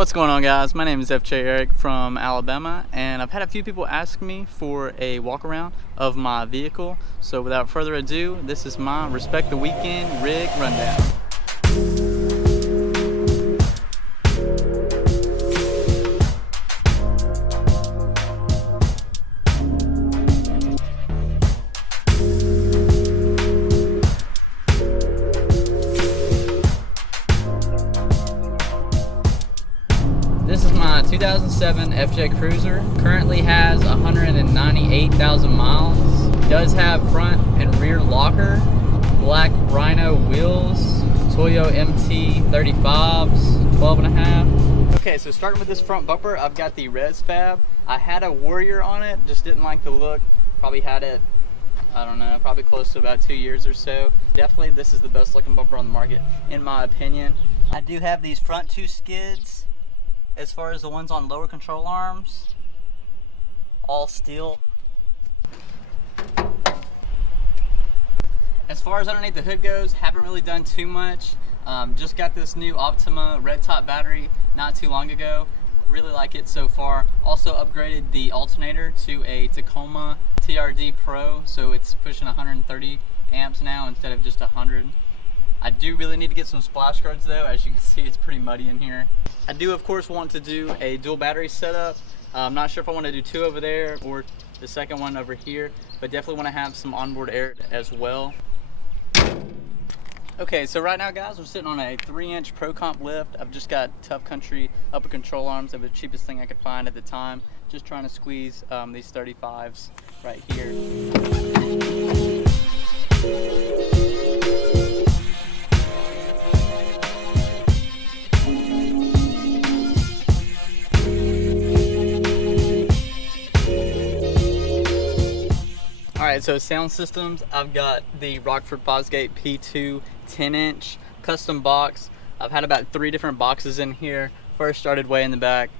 What's going on, guys? My name is FJ Eric from Alabama, and I've had a few people ask me for a walk around of my vehicle. So without further ado, this is my Respect the Weekend rig rundown. This is my 2007 FJ Cruiser. Currently has 198,000 miles. Does have front and rear locker, black Rhino wheels, Toyo MT35s, 12.5. Okay, so starting with this front bumper, I've got the Res Fab. I had a Warrior on it, just didn't like the look. Probably had it, I don't know, probably close to about 2 years or so. Definitely this is the best looking bumper on the market, in my opinion. I do have these front two skids. As far as the ones on lower control arms, all steel. As far as underneath the hood goes, haven't really done too much. Just got this new Optima red top battery not too long ago. Really like it so far. Also upgraded the alternator to a Tacoma TRD Pro, so it's pushing 130 amps now instead of just 100. I do really need to get some splash guards though. As you can see, it's pretty muddy in here. I do of course want to do a dual battery setup. I'm not sure if I want to do two over there or the second one over here, but definitely want to have some onboard air as well. Okay, so right now guys, we're sitting on a 3-inch Pro Comp lift. I've just got Tough Country upper control arms. They were the cheapest thing I could find at the time. Just trying to squeeze these 35s right here. Alright, so sound systems, I've got the Rockford Fosgate P2 10-inch custom box. I've had about 3 different boxes in here. First started way in the back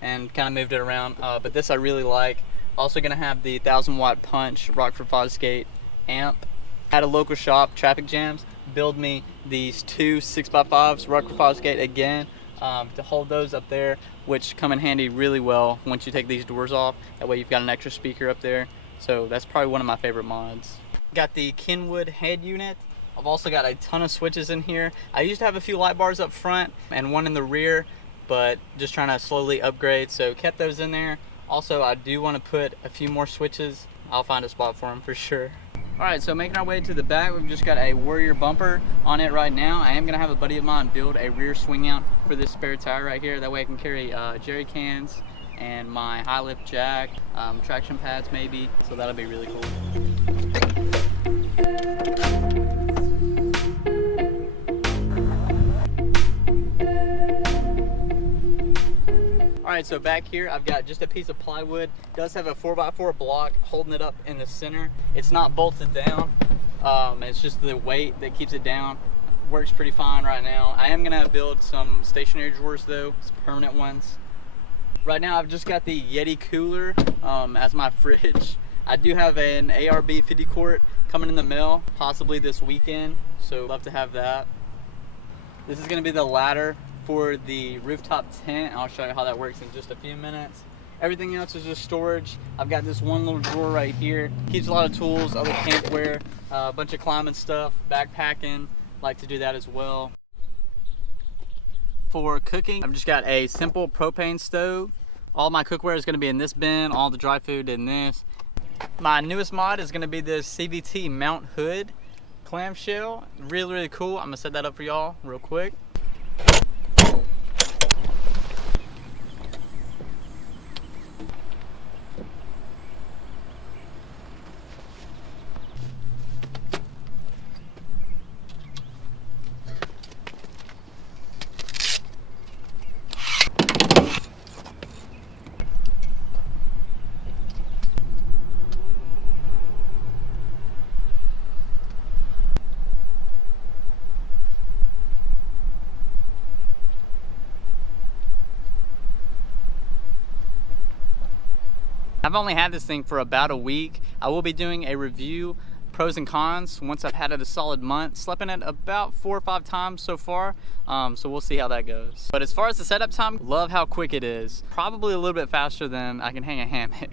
and kind of moved it around, but this I really like. Also going to have the 1000-watt punch Rockford Fosgate amp. At a local shop, Traffic Jams, build me these two 6x5s Rockford Fosgate again to hold those up there, which come in handy really well once you take these doors off. That way you've got an extra speaker up there. So that's probably one of my favorite mods. Got the Kenwood head unit. I've also got a ton of switches in here. I used to have a few light bars up front and one in the rear, but just trying to slowly upgrade, so kept those in there. Also, I do want to put a few more switches. I'll find a spot for them for sure. Alright, so making our way to the back, we've just got a Warrior bumper on it right now. I am going to have a buddy of mine build a rear swing out for this spare tire right here. That way I can carry jerry cans and my high lift jack, traction pads maybe, so that'll be really cool. Alright, so back here I've got just a piece of plywood. It does have a 4x4 block holding it up in the center. It's not bolted down, it's just the weight that keeps it down. Works pretty fine right now. I am gonna build some stationary drawers though, some permanent ones. Right now I've just got the Yeti cooler as my fridge. I do have an ARB 50 quart coming in the mail, possibly this weekend, so love to have that. This is going to be the ladder for the rooftop tent. I'll show you how that works in just a few minutes. Everything else is just storage. I've got this one little drawer right here. Keeps a lot of tools, other campwear, a bunch of climbing stuff, backpacking. Like to do that as well. For cooking, I've just got a simple propane stove. All my cookware is going to be in this bin, all the dry food in this. My newest mod is going to be this CVT mount hood clamshell. Really cool. I'm going to set that up for y'all real quick. I've only had this thing for about a week. I will be doing a review pros and cons once I've had it a solid month. Slept in it about 4 or 5 times so far, so we'll see how that goes. But as far as the setup time, love how quick it is. Probably a little bit faster than I can hang a hammock.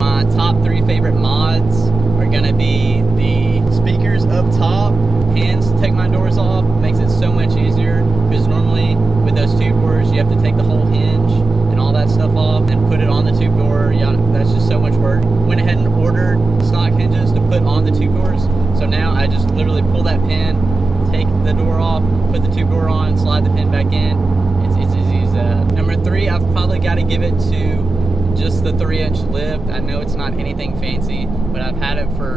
My top 3 favorite mods are gonna be the speakers up top. Hands to take my doors off, makes it so much easier, because normally with those tube doors you have to take the whole hinge and all that stuff off and put it on the tube door. Yeah, that's just so much work. Went ahead and ordered stock hinges to put on the tube doors, so now I just literally pull that pin, take the door off, put the tube door on, slide the pin back in. It's as easy as that. Number 3, I've probably got to give it to just the 3-inch lift. I know it's not anything fancy, but I've had it for,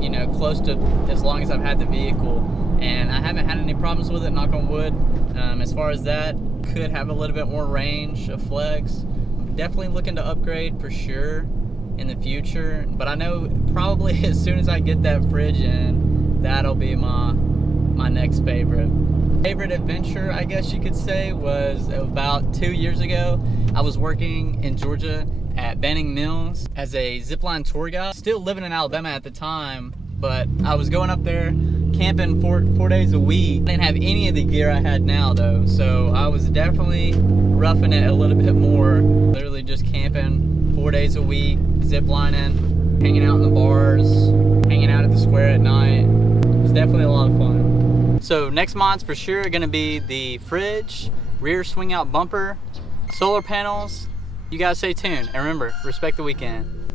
you know, close to as long as I've had the vehicle, and I haven't had any problems with it, knock on wood. As far as that, could have a little bit more range of flex. I'm definitely looking to upgrade for sure in the future, but I know probably as soon as I get that fridge in, that'll be my next favorite. Favorite adventure, I guess you could say, was about 2 years ago. I was working in Georgia at Banning Mills as a zipline tour guide. Still living in Alabama at the time, but I was going up there camping 4 days a week. I didn't have any of the gear I had now though, so I was definitely roughing it a little bit more. Literally just camping 4 days a week, ziplining, hanging out in the bars, hanging out at the square at night. It was definitely a lot of fun. So next mods for sure are gonna be the fridge, rear swing out bumper, solar panels. You guys stay tuned, and remember, respect the weekend.